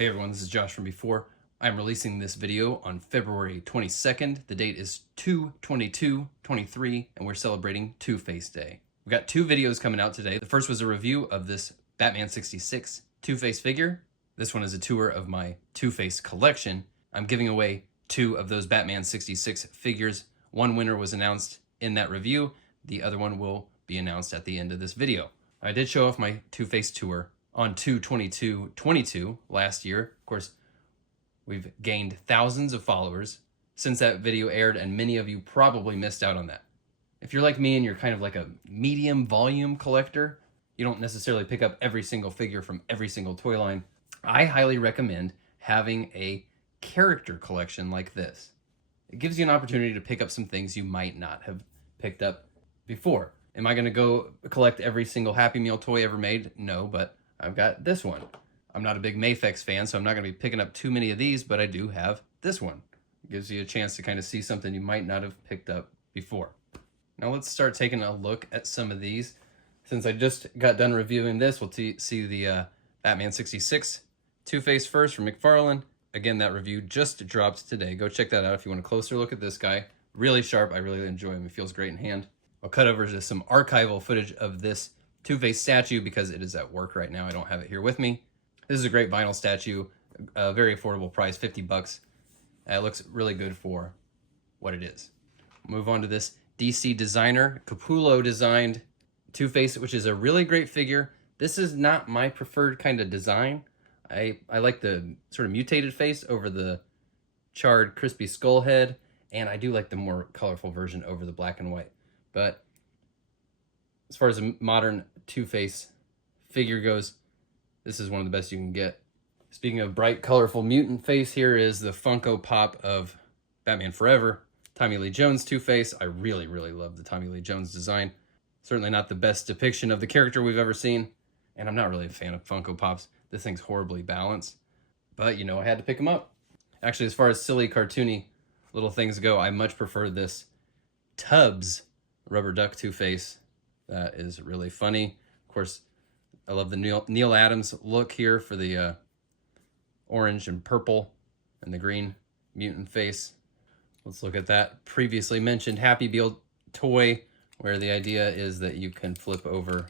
Hey everyone, this is Josh from before. I'm releasing this video on February 22nd. The date is 2/22/23 and we're celebrating Two-Face Day. We've got two videos coming out today. The first was a review of this Batman 66 Two-Face figure. This one is a tour of my Two-Face collection. I'm giving away two of those Batman 66 figures. One winner was announced in that review. The other one will be announced at the end of this video. I did show off my Two-Face tour on 2/22/22 last year. Of course, we've gained thousands of followers since that video aired, and many of you probably missed out on that. If you're like me and you're kind of like a medium volume collector, you don't necessarily pick up every single figure from every single toy line, I highly recommend having a character collection like this. It gives you an opportunity to pick up some things you might not have picked up before. Am I going to go collect every single Happy Meal toy ever made? No, but I've got this one. I'm not a big Mafex fan, so I'm not going to be picking up too many of these, but I do have this one. It gives you a chance to kind of see something you might not have picked up before. Now let's start taking a look at some of these. Since I just got done reviewing this, we'll see the Batman 66 Two-Face first from McFarlane. Again, that review just dropped today. Go check that out if you want a closer look at this guy. Really sharp. I really enjoy him. He feels great in hand. I'll cut over to some archival footage of this Two-Face statue because it is at work right now. I don't have it here with me. This is a great vinyl statue, a very affordable price, 50 bucks. It looks really good for what it is. Move on to this DC designer, Capullo designed Two-Face, which is a really great figure. This is not my preferred kind of design. I like the sort of mutated face over the charred, crispy skull head, and I do like the more colorful version over the black and white. But as far as a modern Two-Face figure goes, this is one of the best you can get. Speaking of bright, colorful mutant face, here is the Funko Pop of Batman Forever, Tommy Lee Jones Two-Face. I really, really love the Tommy Lee Jones design. Certainly not the best depiction of the character we've ever seen, and I'm not really a fan of Funko Pops. This thing's horribly balanced, but you know, I had to pick them up. Actually, as far as silly, cartoony little things go, I much prefer this Tubbs Rubber Duck Two-Face. That is really funny. Of course, I love the Neil Adams look here for the orange and purple and the green mutant face. Let's look at that previously mentioned Happy Meal toy, where the idea is that you can flip over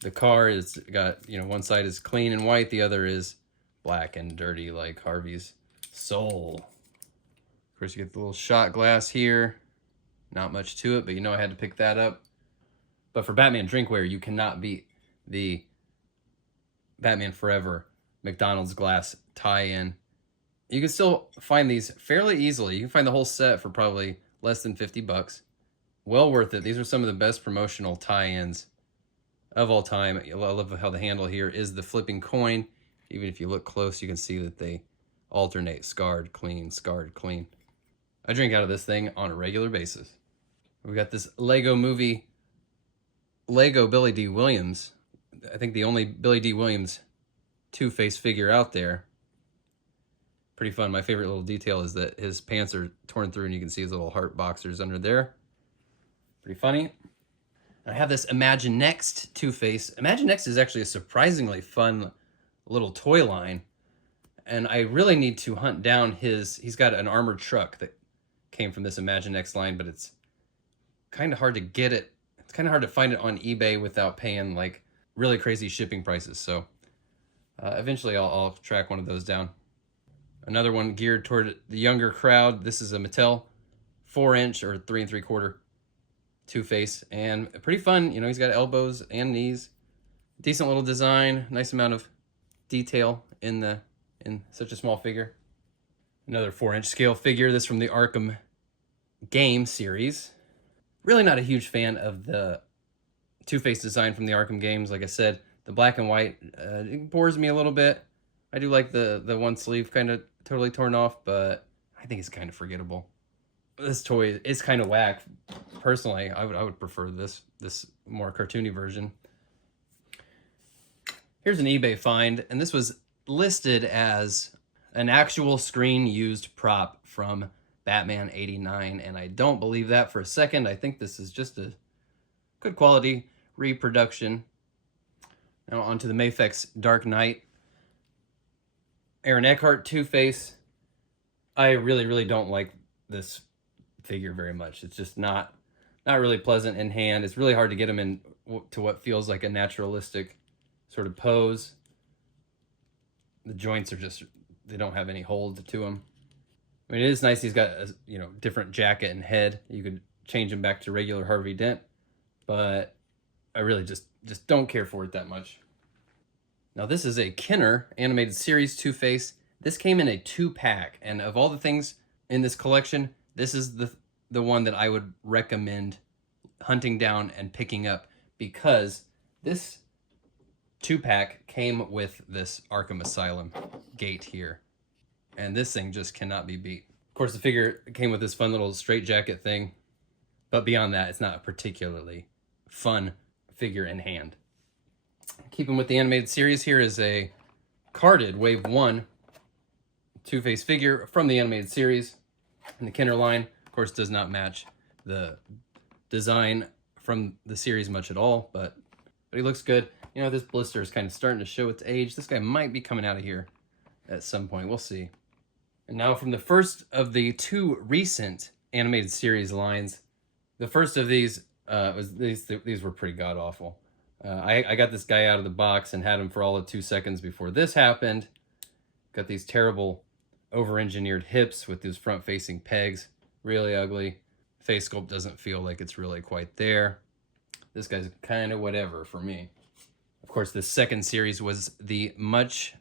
the car. It's got, you know, one side is clean and white, the other is black and dirty like Harvey's soul. Of course, you get the little shot glass here. Not much to it, but you know I had to pick that up. But for Batman Drinkware, you cannot beat the Batman Forever McDonald's glass tie-in. You can still find these fairly easily. You can find the whole set for probably less than 50 bucks. Well worth it. These are some of the best promotional tie-ins of all time. I love how the handle here is the flipping coin. Even if you look close, you can see that they alternate scarred, clean, scarred, clean. I drink out of this thing on a regular basis. We've got this Lego Movie Lego Billy D. Williams. I think the only Billy D. Williams Two-Face figure out there. Pretty fun. My favorite little detail is that his pants are torn through and you can see his little heart boxers under there. Pretty funny. I have this Imagine Next Two-Face. Imagine Next is actually a surprisingly fun little toy line. And I really need to hunt down he's got an armored truck that came from this Imagine Next line, but it's kind of hard to get it. It's kind of hard to find it on eBay without paying like really crazy shipping prices. So eventually I'll track one of those down. Another one geared toward the younger crowd. This is a Mattel 4-inch or 3 3/4 Two-Face, and pretty fun. You know, he's got elbows and knees. Decent little design. Nice amount of detail in such a small figure. Another 4-inch scale figure. This from the Arkham game series. Really not a huge fan of the Two-Face design from the Arkham games. Like I said, the black and white it bores me a little bit. I do like the one sleeve kind of totally torn off, but I think it's kind of forgettable. This toy is kind of whack. Personally, I would prefer this more cartoony version. Here's an eBay find, and this was listed as an actual screen used prop from Batman 89, and I don't believe that for a second. I think this is just a good quality reproduction. Now onto the Mafex Dark Knight. Aaron Eckhart Two-Face. I really don't like this figure very much. It's just not really pleasant in hand. It's really hard to get him in to what feels like a naturalistic sort of pose. The joints are just, they don't have any hold to them. I mean, it is nice he's got a, you know, different jacket and head. You could change him back to regular Harvey Dent, but I really just don't care for it that much. Now this is a Kenner animated series Two-Face. This came in a 2-pack, and of all the things in this collection, this is the one that I would recommend hunting down and picking up, because this 2-pack came with this Arkham Asylum gate here, and this thing just cannot be beat. Of course, the figure came with this fun little straitjacket thing, but beyond that, it's not a particularly fun figure in hand. Keeping with the animated series, here is a carded Wave 1 Two-Face figure from the animated series. And the Kenner line, of course, does not match the design from the series much at all, but he looks good. You know, this blister is kind of starting to show its age. This guy might be coming out of here at some point. We'll see. And now from the first of the 2 recent animated series lines, the first of these these were pretty god-awful. I got this guy out of the box and had him for all of 2 seconds before this happened. Got these terrible over-engineered hips with these front-facing pegs. Really ugly. Face sculpt doesn't feel like it's really quite there. This guy's kind of whatever for me. Of course, the second series was the much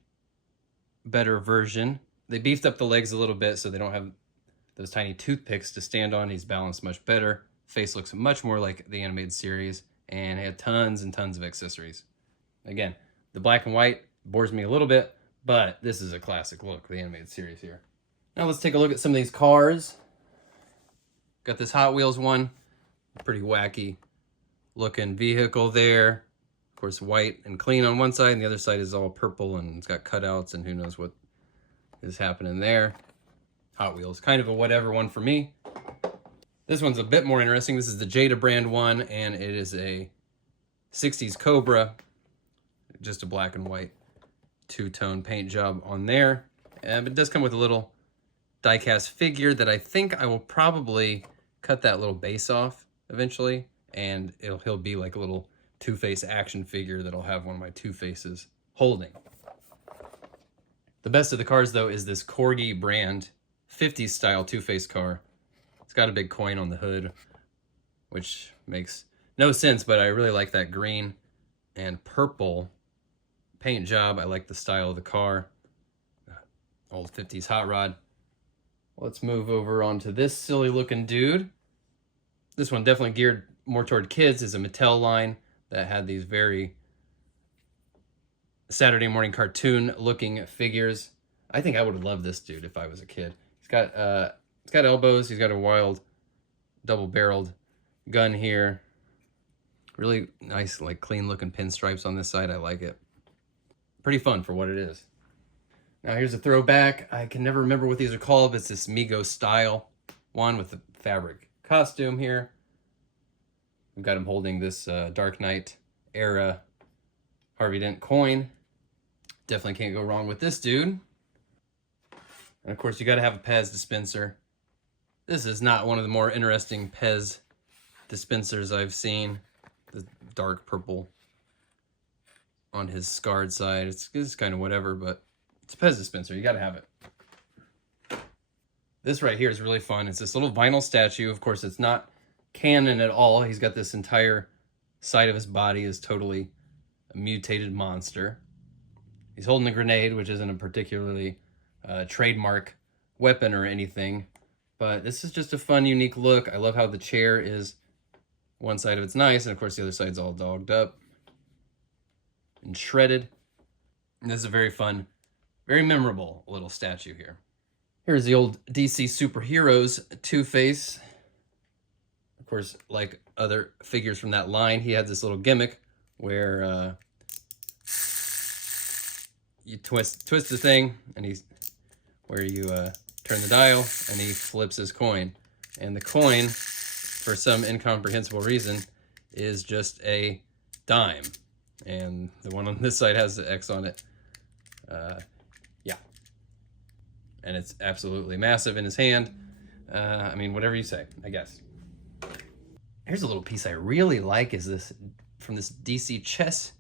better version. They beefed up the legs a little bit so they don't have those tiny toothpicks to stand on. He's balanced much better. Face looks much more like the animated series, and it had tons and tons of accessories. Again, the black and white bores me a little bit, but this is a classic look, the animated series here. Now let's take a look at some of these cars. Got this Hot Wheels one, pretty wacky looking vehicle there. Of course, white and clean on one side, and the other side is all purple, and it's got cutouts, and who knows what is happening there. Hot Wheels, kind of a whatever one for me. This one's a bit more interesting. This is the Jada brand one, and it is a 60s Cobra. Just a black and white 2-tone paint job on there. But it does come with a little die-cast figure that I think I will probably cut that little base off eventually, and he'll be like a little Two-Face action figure that I'll have one of my Two-Faces holding. The best of the cars, though, is this Corgi brand 50s style Two-Face car. It's got a big coin on the hood, which makes no sense, but I really like that green and purple paint job. I like the style of the car. Old 50s hot rod. Let's move over onto this silly looking dude. This one definitely geared more toward kids. Is a Mattel line that had these very Saturday morning cartoon looking figures. I think I would have loved this dude if I was a kid. He's got elbows. He's got a wild double-barreled gun here. Really nice, like clean-looking pinstripes on this side. I like it. Pretty fun for what it is. Now here's a throwback. I can never remember what these are called, but it's this Migos style one with the fabric costume here. We've got him holding this Dark Knight era Harvey Dent coin. Definitely can't go wrong with this dude. And of course, you got to have a Pez dispenser. This is not one of the more interesting Pez dispensers I've seen. The dark purple on his scarred side. It's kind of whatever, but it's a Pez dispenser. You got to have it. This right here is really fun. It's this little vinyl statue. Of course, it's not canon at all. He's got this entire side of his body is totally a mutated monster. He's holding a grenade, which isn't a particularly trademark weapon or anything, but this is just a fun, unique look. I love how the chair is, one side of it's nice, and of course the other side's all dogged up and shredded. And this is a very fun, very memorable little statue here. Here's the old DC Superheroes Two-Face. Of course, like other figures from that line, he had this little gimmick where you twist the thing, and where you turn the dial, and he flips his coin. And the coin, for some incomprehensible reason, is just a dime. And the one on this side has the X on it. Yeah, and it's absolutely massive in his hand. I mean, whatever you say, I guess. Here's a little piece I really like, is this from this DC chess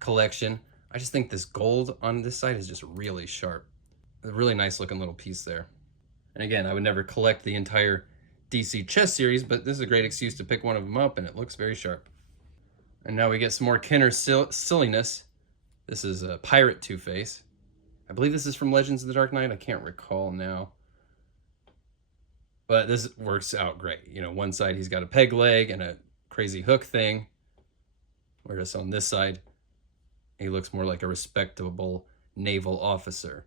collection. I just think this gold on this side is just really sharp. A really nice looking little piece there. And again, I would never collect the entire DC chess series, but this is a great excuse to pick one of them up, and it looks very sharp. And now we get some more Kenner silliness. This is a Pirate Two-Face. I believe this is from Legends of the Dark Knight. I can't recall now. But this works out great. You know, one side he's got a peg leg and a crazy hook thing, whereas on this side, he looks more like a respectable naval officer.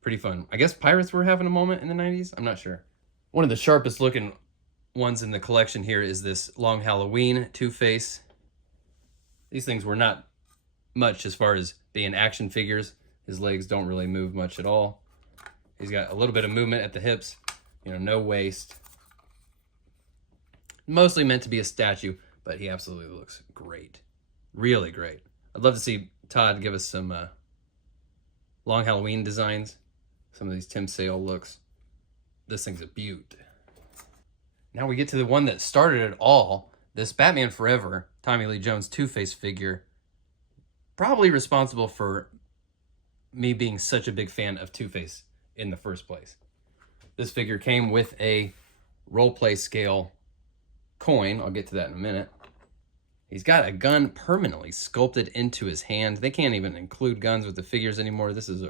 Pretty fun. I guess pirates were having a moment in the 90s? I'm not sure. One of the sharpest looking ones in the collection here is this Long Halloween Two-Face. These things were not much as far as being action figures. His legs don't really move much at all. He's got a little bit of movement at the hips, you know, no waist. Mostly meant to be a statue, but he absolutely looks great. Really great. I'd love to see Todd give us some Long Halloween designs. Some of these Tim Sale looks. This thing's a beaut. Now we get to the one that started it all. This Batman Forever, Tommy Lee Jones Two-Face figure. Probably responsible for me being such a big fan of Two-Face in the first place. This figure came with a role-play scale coin. I'll get to that in a minute. He's got a gun permanently sculpted into his hand. They can't even include guns with the figures anymore. This is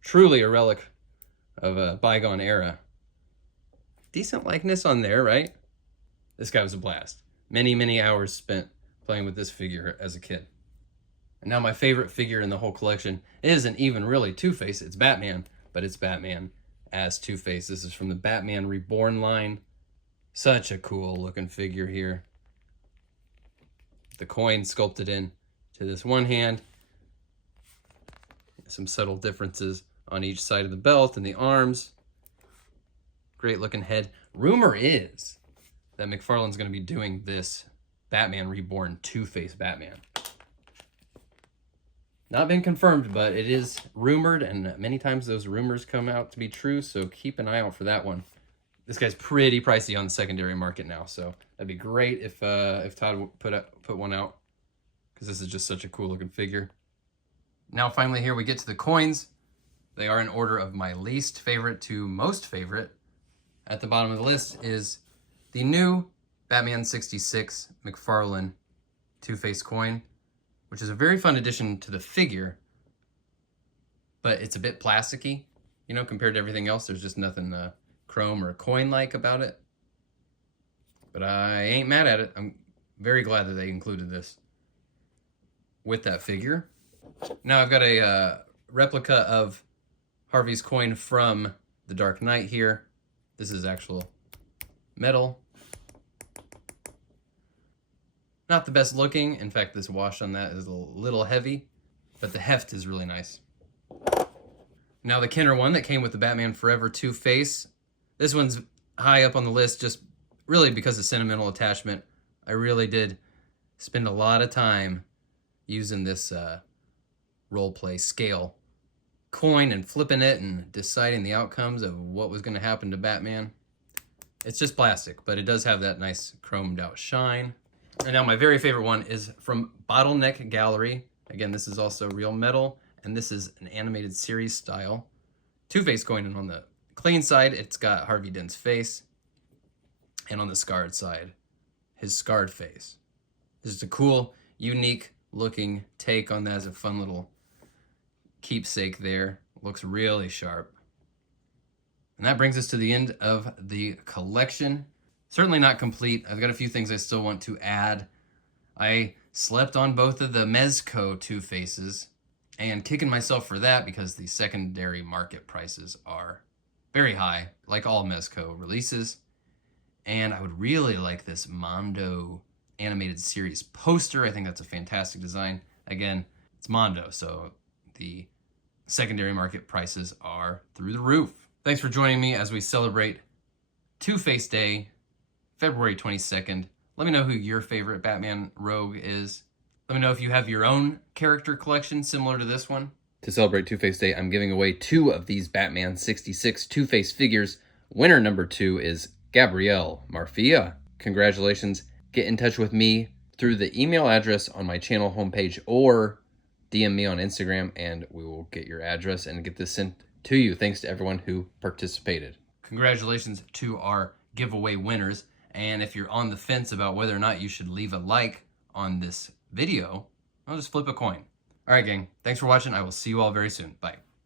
truly a relic of a bygone era. Decent likeness on there, right? This guy was a blast. Many, many hours spent playing with this figure as a kid. And now my favorite figure in the whole collection isn't even really Two-Face. It's Batman, but it's Batman as Two-Face. This is from the Batman Reborn line. Such a cool looking figure here. The coin sculpted in to this one hand. Some subtle differences on each side of the belt and the arms. Great looking head. Rumor is that McFarlane's going to be doing this Batman Reborn Two-Face Batman. Not been confirmed, but it is rumored, and many times those rumors come out to be true, so keep an eye out for that one. This guy's pretty pricey on the secondary market now, so that'd be great if Todd would put one out, because this is just such a cool looking figure. Now finally here we get to the coins. They are in order of my least favorite to most favorite. At the bottom of the list is the new Batman 66 McFarlane Two-Face coin, which is a very fun addition to the figure, but it's a bit plasticky, you know, compared to everything else. There's just nothing chrome or coin-like about it, but I ain't mad at it. I'm very glad that they included this with that figure. Now I've got a replica of Harvey's coin from The Dark Knight here. This is actual metal. Not the best looking. In fact, this wash on that is a little heavy, but the heft is really nice. Now the Kenner one that came with the Batman Forever Two-Face. This one's high up on the list just really because of sentimental attachment. I really did spend a lot of time using this role-play scale coin and flipping it and deciding the outcomes of what was going to happen to Batman. It's just plastic, but it does have that nice chromed out shine. And now my very favorite one is from Bottleneck Gallery. Again, this is also real metal, and this is an animated series style Two-Face coin. And on the clean side, it's got Harvey Dent's face, and on the scarred side, his scarred face. This is a cool, unique looking take on that. As a fun little keepsake there. Looks really sharp. And that brings us to the end of the collection. Certainly not complete. I've got a few things I still want to add. I slept on both of the Mezco Two-Faces, and kicking myself for that because the secondary market prices are very high, like all Mezco releases. And I would really like this Mondo animated series poster. I think that's a fantastic design. Again, it's Mondo, so the secondary market prices are through the roof. Thanks for joining me as we celebrate Two-Face Day, February 22nd. Let me know who your favorite Batman rogue is. Let me know if you have your own character collection similar to this one. To celebrate Two-Face Day, I'm giving away 2 of these Batman 66 Two-Face figures. Winner number 2 is Gabrielle Marfia. Congratulations. Get in touch with me through the email address on my channel homepage or DM me on Instagram, and we will get your address and get this sent to you. Thanks to everyone who participated. Congratulations to our giveaway winners. And if you're on the fence about whether or not you should leave a like on this video, I'll just flip a coin. All right, gang. Thanks for watching. I will see you all very soon. Bye.